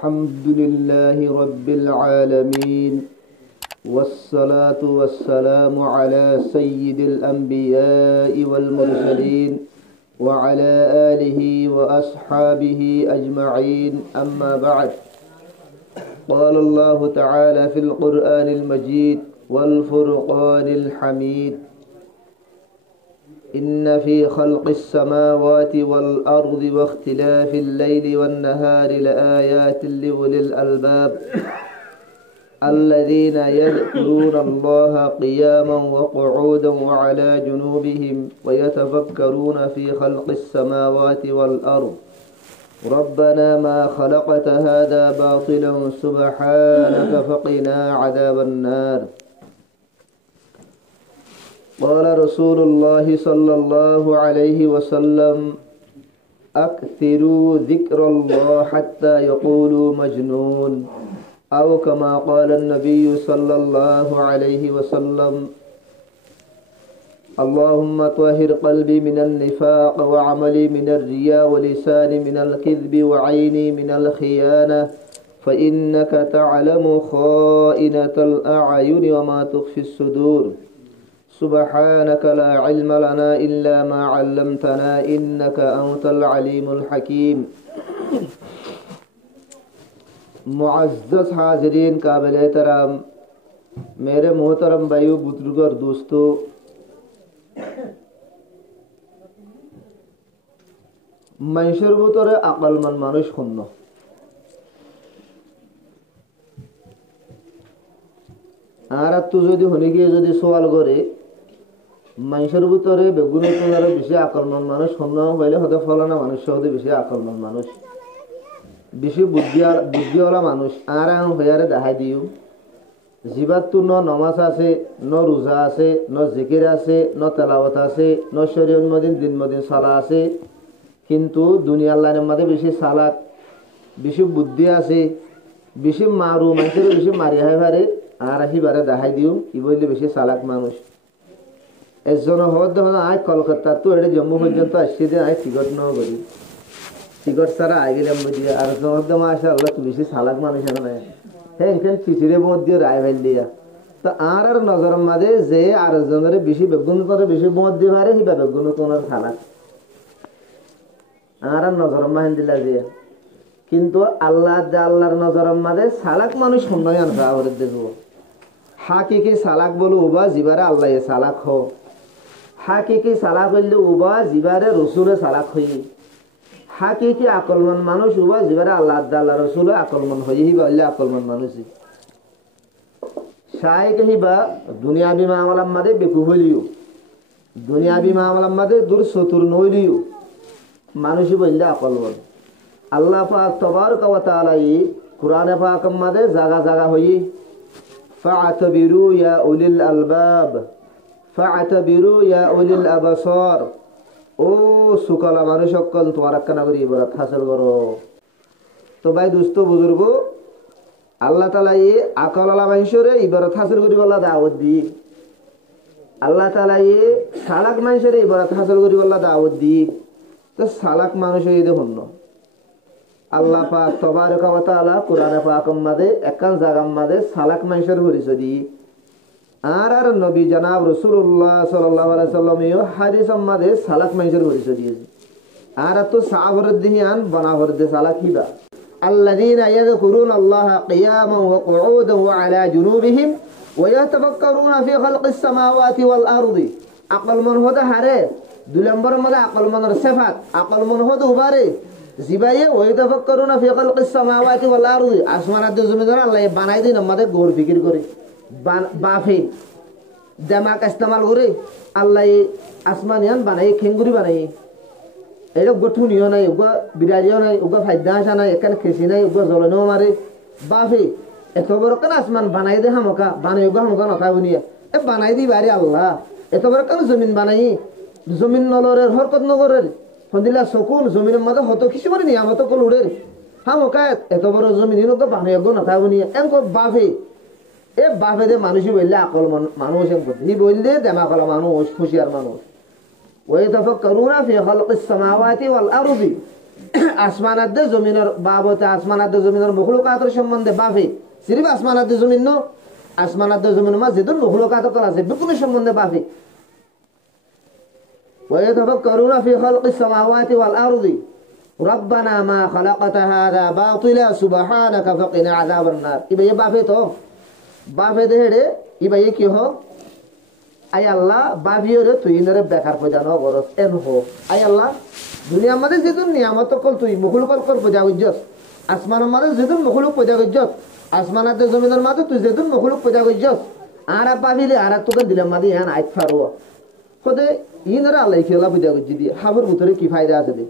الحمد لله رب العالمين والصلاة والسلام على سيد الأنبياء والمرسلين وعلى آله وأصحابه أجمعين أما بعد. قال الله تعالى في القرآن المجيد والفرقان الحميد: إن في خلق السماوات والأرض واختلاف الليل والنهار لآيات لأولي الألباب الذين يذكرون الله قياما وقعودا وعلى جنوبهم ويتفكرون في خلق السماوات والأرض ربنا ما خلقت هذا باطلا سبحانك فقنا عذاب النار. قال رسول الله صلى الله عليه وسلم: أكثروا ذكر الله حتى يقولوا مجنون، أو كما قال النبي صلى الله عليه وسلم: اللهم طهر قلبي من النفاق وعملي من الرياء ولساني من الكذب وعيني من الخيانة فإنك تعلم خائنة الأعين وما تخفي الصدور. سبحانك لا علم لنا إلا ما علمتنا إنك أنت العليم الحكيم. मुअज़्ज़ज़ हाज़रीन, काबिल एहतराम मेरे मोहतरम भाइयों, बुजुर्गों और दोस्तों, মানুষের ভিতরে আকলমান মানুষ শূন্য। আর তো যদি হনে গিয়ে যদি সওয়াল করে মানুষের ভিতরে বেগুনের বেশি আকলমান মানুষ শূন্য হইলে হতে ফলানা মানুষ হতে বেশি আকলমান মানুষ, বেশি বুদ্ধিওয়ালা মানুষ আর হইয়ারে দেখাই দিও। জিবাত তো ন নমাজ আছে, ন রোজা আছে, ন জিকির আছে, ন তেলাওয়াত আছে, ন শরীয়ত মদিন দিন মদিন সালা আছে, কিন্তু দুনিয়ার লাইনের মধ্যে বেশি সালাক, বেশি বুদ্ধি আছে, বেশি মারু মানুষের বেশি মারি হাই পারে আর আহিবারে দেখাই দিও ই বললে বেশি চালাক মানুষ। একজন হওয়ার দেখুন আয় কলকাতা তো এটা জম্মু পর্যন্ত আসছে দিয়ে আয় টিকট ন করি, টিকট ছাড়া আই গেলাম বুঝিয়া। আর জমা আসে আল্লাহ তো বেশি চালাক মানুষ না, হ্যাঁ এখানে চিঠিরে বোধ দিয়ে রায় ফেল দিয়া। তো আর নজরের মাঝে যে আর একজনের বেশি বেগুন করে বেশি বোধ দিয়ে পারে সিবা বেগুন তোমার চালাক আর নজরের মাহেন দিলা দিয়ে। কিন্তু আল্লাহর নজরের মাঝে চালাক মানুষ সুন্দর আনসা করে দেখব। হাকিকি চালাক বলো উবা জিবারে আল্লাহ চালাক হ, হাকিকি চালাক হইলে উবা জিবারে রসুলে চালাক হই, হাকিকি আকলমান মানুষ উবা জিবারে আল্লাহ রসুলে আকলমান হই হিবা হইলে আকলমান মানুষ। শায়েক হিবা দুনিয়াবি মামলার মাঝে বেকু হইলিও, দুনিয়াবি মামলার মাঝে দূর চতুর নইলিও মানুষই বললে আকলমান। আল্লাহ পাক তবারক ওয়া তাআলা কুরআনে পাকের মাঝে জায়গা জায়গা হই ফাআতাবিরু ইয়া উলিল আলবাব ফাআতাবিরু ইয়া উলিল আবসার, ও সুকলা মানুষ সকল তোমার একখানা করে ইবাদত হাসিল করো। তো ভাই দোস্ত বুজুর্গ, আল্লাহ তাআলা আকলওয়ালা মানুষরে ইবাদত হাসিল করিবলা দাওয়াত দি, আল্লাহ তাআলা চালাক মানুষরে ইবাদত হাসিল করিবলা দাওয়াত দি। তো চালাক মানুষ এই দেখুন আল্লাহ পাক তবারক ওয়া তাআলা কুরআনে পাকের মাঝে একখান জায়গার মাঝে চালাক মানুষের পরিচয় দি। আর নবী জনাব রাসূলুল্লাহ সাল্লাল্লাহু আলাইহি সাল্লাম হাদিসের মাঝে চালাক মানুষের পরিচয় দিয়েছে। আর তো সাহাবদের দিয়ান বানাবর দে চালাক হিবা আল্লাযীনা ইয়াযকুরুনা আল্লাহা কিয়ামান ওয়া কুউদান ওয়া আলা জুনুবিহিম ওয়া ইয়াতাফাক্কারুনা ফি খালকিস সামাওয়াতি ওয়াল আরদি। আকল মন হদা হারে 2 নম্বরের মধ্যে আকল মনের সিফাত, আকল মন হদা উবারে জিবায়ে ওয়া ইয়াতাফাক্কারুনা ফি খালকিস সামাওয়াতি ওয়াল আরদি। আসমান আর জমিন আল্লাহ বানাই দিন আমাদের গৌর ফিকির করে বাফে দেমাক ইস্তেমাল করে আল্লাহ আসমানিয়ান বানাই খেঙ্গুরি বানাই, এটা গঠুনিও নাই, উগা বিরাজিও নাই, উগা ফায়দা আসা নাই, এখানে খেসি নাই, উগা জ্বলনেও মারে বাফে এত বড় কেন আসমান বানাই দে হামকা বানাই উগা হামকা নথা বুনিয়া এ বানাই দি বাড়ি আল্লাহ। এত বড় কেন জমিন বানাই, জমিন নলরের হরকত নগরের সন্দিলা চকুন জমিনের মধ্যে হতো কিছু মানে নিয়ামত কল উড়ের হামকা এত বড় জমিন বানাই উগা নথা বুনিয়া এমক বাফে এ বাপে দে মানুষই বললে আকল মানুষ হি বললে দেমাকলা মানুষ হুঁশিয়ার মানুষ। ওয়াইতাফাক্কারুনা ফি খালকিস সামাওয়াতি ওয়াল আরদি, আসমানাত দে জমিনের বাবতে আসমানাত দে জমিনের মখলুকাতের সম্বন্ধে বাফে সিরিফ আসমানাত দে জমিন ন আসমানাত দে জমিনের মাঝে যেদুন মখলুকাত করা আছে বিপুল সম্বন্ধে বাফে ويتفكرون في خلق السماوات والأرض ربنا ما خلقت هذا باطلا سبحانك فقنا عذاب النار ইবে বাফে তো বাফে দেড়ে ইবে কি হো আই আল্লাহ বাবিয়রে তুই নরে বেকার পজানো গরস এন হো আই আল্লাহ দুনিয়ার মধ্যে যেদুন নিয়ামত কল তুই মখলুক কল পজা গজ্জস আসমানের মধ্যে যেদুন মখলুক পজা গজ্জস আসমানাতে জমিনের মধ্যে তুই যেদুন মখলুক পজা গজ্জস আর পাবিলে আর তোকে দিলাম মাদি হ্যাঁ আইত ফারো খোদে ইনরা আল্লাহ খেলা পজা গজ্জি দিয়ে হাবুর ভিতরে কি ফায়দা আছে দে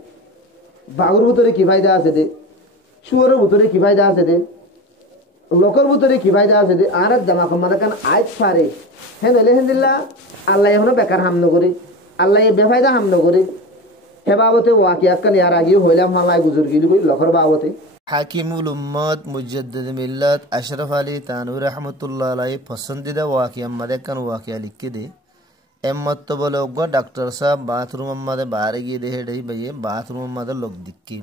বাগুর ভিতরে কি ফায়দা আছে দে শুয়োরের ভিতরে কি ফায়দা আছে দে লোকের ভিতরে কি ফায়দা আছে দে আর জামা কমাদা কান আইত ফারে হ্যাঁ আলহামদুলিল্লাহ আল্লাহ এখনো বেকার হাম নগরে আল্লাহ বেফায়দা হাম নগরে হে বাবতে ওয়াকিয়াত কান ইয়ার আগেও হইলাম হালাই গুজর গিলি কই লখর বাবতে হাকিমুল উম্মত মুজাদ্দিদ মিল্লাত আশরাফ আলী তানভীর রহমতুল্লাহ আলাইহি পছন্দিদা ওয়াকিয়া মাদে কান ওয়াকিয়া লিখকে দে এমত বলে ওগো ডাক্তার সাহেব বাথরুম মাদে বারে গিয়ে দে হেডাই ভাইয়ে বাথরুম মাদে লোক দিক্কি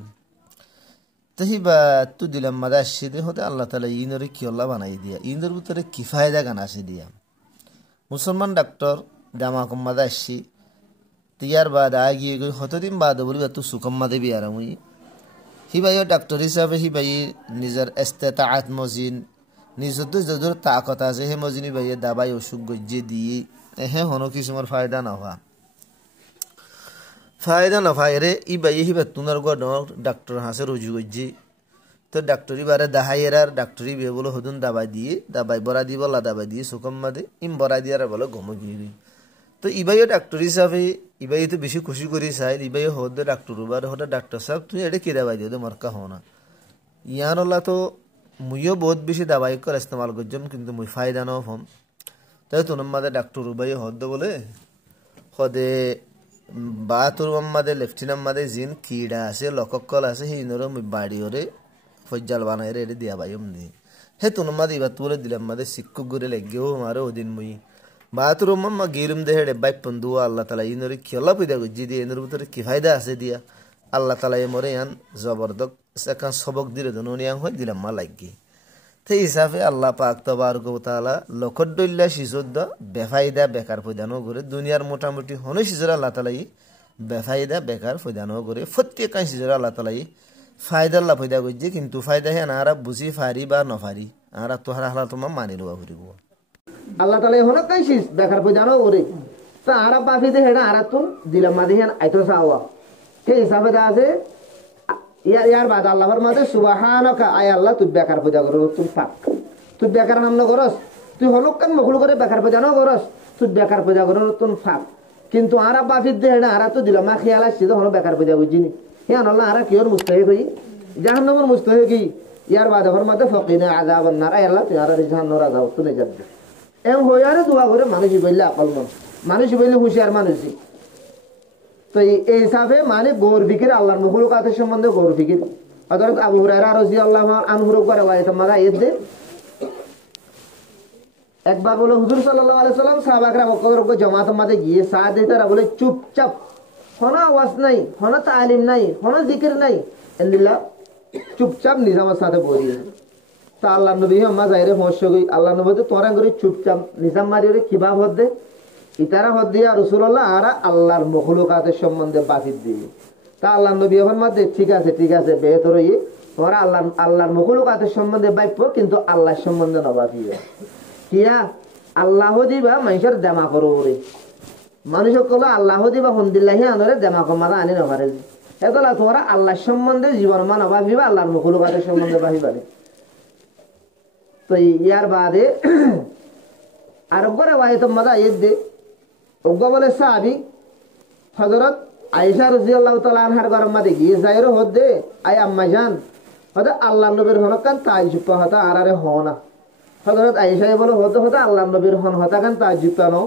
তহি বা তু দিলাম মাদে আসছে দে হতে আল্লাহ তাআলা ইনরে কি আল্লাহ বানাই দিয়া ইনদের ভিতরে কি ফায়দা গান আসে দিয়া মুসলমান ডাক্তার দামা কম মাদে আসছি তিয়ার বাদ আগিয়ে গই হতদিন বাদ বলি তু সুকম মাদে বিয়ার মুই হি ভাই ডাক্তার হিসাবে হি ভাই নিজের ইস্তেতাআত মজিন নিজের তো যদুর তাকত আছে হে মজিনি ভাই দাবাই অসুখ গজ্জে দিয়ে হে হনো কিছুমার ফায়দা না হওয়া ফায়দা না ফায়রে ই ভাই হি বা তুনার গো ডাক্তার হাসে রুজু গজ্জে তো ডাক্তারি বারে দাহাইয়ের আর ডাক্তারি বিয়ে বলে হদুন দাবাই দিয়ে দাবাই বড়া দিয়ে বলা দাবাই দিয়ে সুকম মাদে ইম বড়া দিয়ে আর বলে গম গিয়ে তো ইবাইও ডাক্তার হিসাবে ইবাই তো বেশি খুশি করি চাই ইবাই হদে ডাক্তার বার হদে ডাক্তার সাহেব তুই এটা কি দাবাই দিও মরকা হো না ইয়ান ওলা তো মুইও বহুত বেশি দাবাই কর ইস্তেমাল করছম কিন্তু মুই ফায়দা ন হম তাই তো মাদে ডাক্তার উবাই হদ বলে হদে বাহাতুর মাদে লেফটিনাম মাদে জিন কিড়া আছে লককল আছে সেই নর মুই বাড়ি ওরে ফজ্জাল বানাই রে দিয়া বাইম দি হে তো মাদে ইবা তুলে দিলাম মাদে শিক্ষক করে লেগেও মারে ওদিন মুই বাথরুম মা গিরুম দে হেডে বাইক পন্দু আল্লাহ তাআলা ইনরে খেলা পয়দা গজি দিয়ে এর ভিতরে কি ফায়দা আছে দিয়া আল্লাহ তাআলা মরে আন জবরদস্ত সেকান সবক দিলে দুনিয়া হই দিলাম মা লাগি সেই হিসাবে আল্লাহ পাক তবারক ওয়া তাআলা লখদ্দুল্লা সিজুদ বেফায়দা বেকার পয়দানো করে দুনিয়ার মোটামুটি হনে সিজরা আল্লাহ তাআলা বেফায়দা বেকার পয়দানো করে প্রত্যেক কাজ সিজরা আল্লাহ তাআলা ফায়দা আল্লাহ পয়দা গজি কিন্তু ফায়দা হে না আর বুঝি ফারি বা নফারি আর তো হারা তোমা মানি লওয়া হরিব আল্লাহ তাআলা হলো কাইছিস বেকার পয় জানো ওরে তা আরা বাফি দে হেডা আরা তুন দিলাম মাদি হেন আইতো সাওয়া হে হিসাবে দা আছে ইয়ার বাদ আল্লাহর মাঝে সুবহানাকা আয় আল্লাহ তুই বেকার পয় জাগর তুই পাক তুই বেকার নাম ন করস তুই হলো কান মখলু করে বেকার পয় জানো করস তুই বেকার পয় জাগর তুই পাক কিন্তু আরা বাফি দে হেডা আরা তো দিলাম মা খেয়াল আসছে তো হলো বেকার পয় জাগজিনি হে আল্লাহ আরা কিওর মুস্তাহিক হই জাহান্নামের মুস্তাহিক কি ইয়ার বাদ হর মাঝে ফকিনা আযাবান নার আয় আল্লাহ তুই আরা জাহান্নামের আযাব তুই যাবি এম হইয়ারে দোয়া করে মানুষ বললে আকল মন মানুষ বললে হুঁশিয়ার মানুষই তো এই হিসাবে মানে গৌর ফিকির আল্লাহর মখলুকাতের সম্বন্ধে গৌর ফিকির হযরত আবু হুরায়রা রাদিয়াল্লাহু আনহু করে ওয়াইতা মারা এদে একবার বলে হুজুর সাল্লাল্লাহু আলাইহি সাল্লাম সাহাবাকরা বকরকে জামাতের মাঝে গিয়ে সাথ দিতে তারা বলে চুপচাপ কোনো আওয়াজ নাই কোনো তালিম নাই কোনো জিকির নাই আল্লাহ চুপচাপ নিজামের সাথে বলিয়ে তা আল্লাহ নবী আম্মা যাইরে পৌঁছে গই আল্লাহ নবী তো তোরা করে চুপচাপ নিজাম মারিরে কিবা হদ দে ইতারা হদ দিয়া রাসূলুল্লাহ আর আল্লাহর মখলুকাতের সম্বন্ধে বাতিল দিয়ে তা আল্লাহ নবী এখন মধ্যে ঠিক আছে বেহতর হই তোরা আল্লাহর মখলুকাতের সম্বন্ধে বাইপ কিন্তু আল্লাহর সম্বন্ধে না বাতিল কিয়া আল্লাহ দিবা মানুষের জামা করো রে মানুষ কলা আল্লাহ দিবা হন্দিল্লাহি আনরে জামা কমাদা আনি না পারে এতলা তোরা আল্লাহর সম্বন্ধে জীবন মান ভাবিবা আল্লাহর মখলুকাতের সম্বন্ধে ভাবিবা তো ইয়ার বাদে আরবরে ওয়াইতো মাদা ইদে ওগো বলে সাহাবী হযরত আয়েশা রাদিয়াল্লাহু তাআলা আনহার ঘরের মধ্যে গিয়ে যায়রো হদে আয় আম্মা জান হদে আল্লাহর নবীর হনকান তাজ্জুব হতা আরারে হনা হযরত আয়েশা বলে হতে আল্লাহর নবীর হন হতা কান তাজ্জুব নো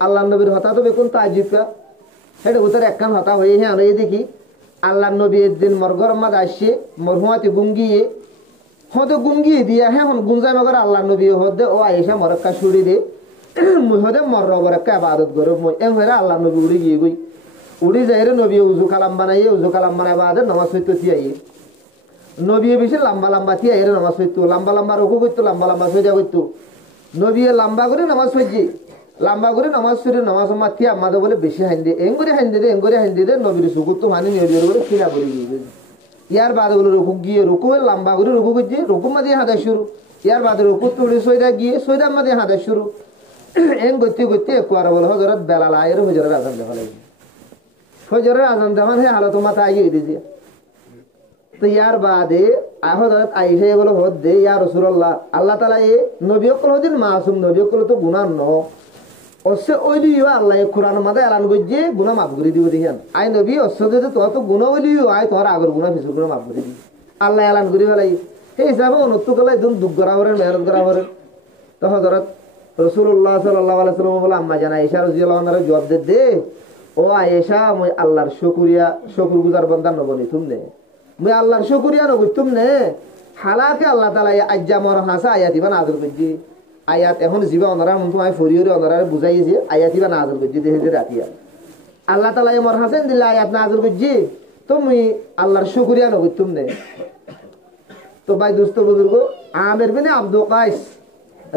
আল্লাহর নবীর হতা তো বেকুন তাজ্জুব হেডে উতর একখান হতা হই হে আরে দেখি আল্লাহর নবী একদিন মরগর মধ্যে আসে মরহুমাতি গুঙ্গিয়ে হতে গুঙ্গিয়ে দিয়া হ্যাঁ গুঞ্জাই মগর আল্লাহ নবী হদে ও আয়েশা মরক্কা ছুড়ি দে মুই হদে মর রবরক্কা ইবাদত করে মই এম হইরা আল্লাহ নবী উড়ে গিয়ে গই উড়ি যাই রে নবী উজু কালাম বানাই বাদে নামাজ হইতো থিয়াই নবী বেশি লম্বা লম্বা থিয়াই রে নামাজ হইতো লম্বা রকু করতো লম্বা সইদা করতো নবী লম্বা করে নামাজ হইছি লম্বা করে নামাজ সরি নামাজ মাথিয়া আমাদের বলে বেশি হাইন্দে এঙ্গরে হাইন্দে দে নবীর সুকুর তো মানে নিয়ে বলে কিনা করে ইয়ার বাদে বলে রুকু গিয়ে রুকু লম্বা করে রুকু করছি রুকু মাদি হাঁদা শুরু ইয়ার বাদে রুকু তুলে সইদা গিয়ে সইদা মাদি হাঁদা শুরু এং করতে একটু আর বলে হজরত বেলাল আয়ের হজরের আজান দেখা লাগে হজরের আজান দেখান হে হালত মাথা আগে দিয়েছে তো ইয়ার বাদে হজরত আইসে বলে হদ দে ইয়া রাসূলুল্লাহ আল্লাহ তাআলা এ নবী অকল হদিন মাসুম নবী অকল তো গুনাহ ন অসে ওইলিও আল্লাহ কোরআন মাদে এলান করছে গুনাহ মাফ করে দিব দেখেন আই নবী অসে যদি তো গুনাহ হইলিও আই তোর আগর গুনাহ পিছর গুনাহ মাফ করে দিবি আল্লাহ এলান করে ফেলাই সেই হিসাবে অনুত্ত করলে একদম দুঃখ করা করেন মেহনত করা করেন তো হজরত রাসূলুল্লাহ সাল্লাল্লাহু আলাইহি ওয়াসাল্লাম বলে আম্মা জানা আয়েশা রাদিয়াল্লাহু আনহা জবাব দে ও আয়েশা মই আল্লাহর শুকরিয়া বান্দা নবনি তুমনে মই আল্লাহর শুকরিয়া নবি তুমনে হালাকে আল্লাহ তাআলা আজ্জা মর হাসা আয়াত ইবা নাযিল করজি আয়াত এখন জিবা অনরা মন তোমায় ফরিয়রে অনরা বুঝাইছে আয়াত ইবা নাযিল করজি দেহে যে রাতিয়া আল্লাহ তাআলা মর হাসেন দিলা আয়াত নাযিল করজি তুমি আল্লাহর শুকরিয়া নবি তুমনে তো ভাই দোস্ত বুজুর্গ আমির বিন আব্দুল কাইস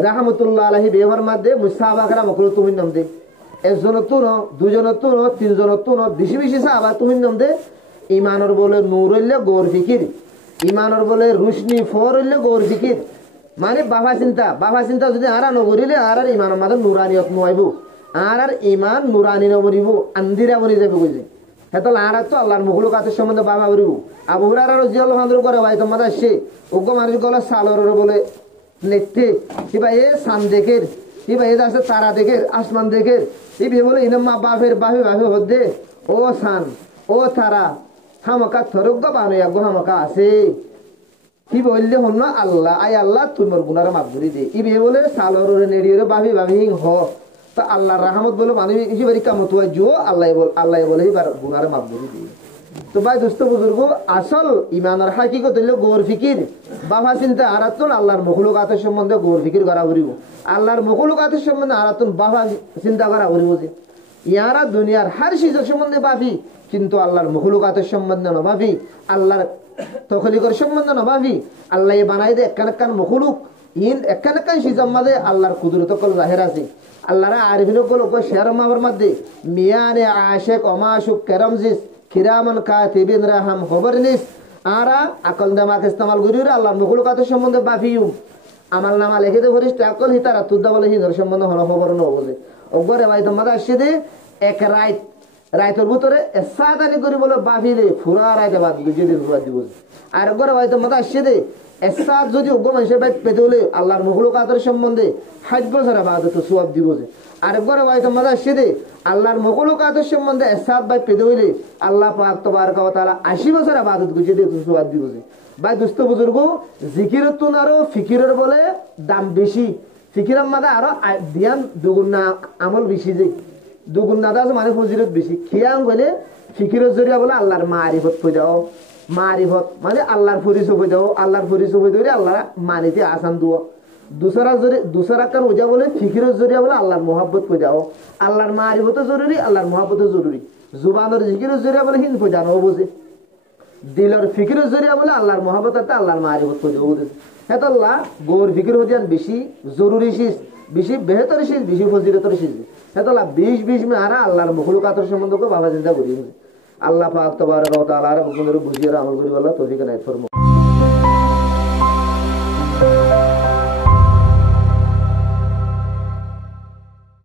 রাহমাতুল্লাহ আলাইহি ব্যবহার মধ্যে মুসাহাবাকরা মকরু তুমি নাম দে একজনের তো ন দুজনের তো ন তিনজনের তো ন বেশি সাহাবা তুমি নাম দে ইমানের বলে নূর হইলে গৌর ফিকির ইমানের বলে রুশনি ফর হইলে গৌর ফিকির মানে বাবা চিন্তা যদি আরা নগরিলে আর ইমানের মাঝে নুরানিয়ত নইব আর ইমান নুরানি নবরিব আন্দিরা মরি যাবে কইছে হেতল আর তো আল্লাহর মখলুকাতের সম্বন্ধে বাবা বলিব আবু হুরায়রা রাদিয়াল্লাহু আনহু করে ভাই তোমার আসে ওগো মানুষ গলা সালর বলে নেতে কিবা এ সান দেখের কিবা এ আছে তারা দেখের আসমান দেখের এই বলে ইনাম বাপের বাপে হদে ও সান ও তারা হামাকা থরক বানাইয়া গো হামাকা আছে কি বললে হন না আল্লাহ আই আল্লাহ তোমার গুনার মাফ করে দে ই বলে সালর নেড়িয়ে বাপি হ তো আল্লাহর রহমত বলে মানুষ হিবারি কামত হয় জো আল্লাহ বলে এবার গুনার মাফ করে দে তো ভাই দোস্ত বুজুর্গ আসল ইমানের হাকিকত হইল গৌর ফিকির বাবা চিন্তা আরাতুন আল্লাহর মখলুকাতের সম্বন্ধে গৌর ফিকির করা করিব আল্লাহর মখলুকাতের সম্বন্ধে আরাতুন বাবা চিন্তা করা করিব যে ইয়ারা দুনিয়ার হার চিজের সম্বন্ধে ভাবি কিন্তু আল্লাহর মখলুকাতের সম্বন্ধে নভাবি আল্লাহর তখলিকর সম্বন্ধে নভাবি আল্লাহ বানাই দে একখান মখলুক ইন একখান চিজের মাঝে আল্লাহর কুদরত কল জাহের আছে আল্লাহরা আরবিন কল শেয়ার মাবার মধ্যে মিয়ানে আশেক অমাশুক কেরমজিস কিরামান কাতিবিন রাহাম খবরনিস আরা আকল দিমাগ ইস্তেমাল করিরে আল্লাহর মখলুকাতের সম্বন্ধে বাফিউ আমাল নামা লিখে দে ফরিস্তা আকল হিতারা তুদা বলে হিন্দর সম্বন্ধে হন খবর ন বলে অগরে ভাই তোমাদের আসছে দে এক রাইতের ভিতরে এসাদানি করি বলে বাফিলে ফুরা রাইতে বাদ বুঝিয়ে দিয়ে ফুরা দিব আর অগরে ভাই তোমাদের আসছে দে এসাদ যদি অজ্ঞ মানুষের বাইক পেতে হলে আল্লাহর মখলুকাতের সম্বন্ধে 60 বছর আবাদত সওয়াব দিব যে আর একবার ভাই তোমাদের আসছে দে আল্লাহর মখলুকাতের সম্বন্ধে এসাদ বাইক পেতে হইলে আল্লাহ পাক তাবারক ওয়া তাআলা 80 বছর আবাদত গুছিয়ে দিয়ে সওয়াব দিব যে ভাই দোস্ত বুজুর্গ জিকিরের তুন আরো ফিকিরের বলে দাম বেশি ফিকিরের মাঝে আরো ধ্যান দুগুণা আমল বেশি যে দুগুণা দাস মানে ফজিলত বেশি খিয়াং বলে ফিকিরের জরিয়া বলে আল্লাহর মারিফত পই যাও মারিফত মানে আল্লাহর পরিচয় পই যাও আল্লাহর পরিচয় পই ধরে আল্লাহ মানিতে আসান দুয়া दूसरा कर हो जा बोले फिक्र जरिया बोले अल्लाहर मोहब्बत को जाओ अल्लाहर मारिफत जरूरी अल्लाहर मोहब्बत जरूरी जुबान और जिक्र जरिया बोले हिंद को जानो बोझे दिल और फिक्र जरिया बोले अल्लाहर मोहब्बत आता अल्लाहर मारिफत को जाओ है तो अल्लाह गोर फिक्र हो जान बेशी जरूरी चीज बेशी बेहतर चीज बेशी फजीलतर चीज है तो अल्लाह 20 में आ रहा अल्लाहर मखलूकातर संबंध को बाबा जिंदा करी अल्लाह पाक तबारक व तआला रे हुकुम रे बुझिए আমল করি আল্লাহ তৌফিক নাইত ফরমাও।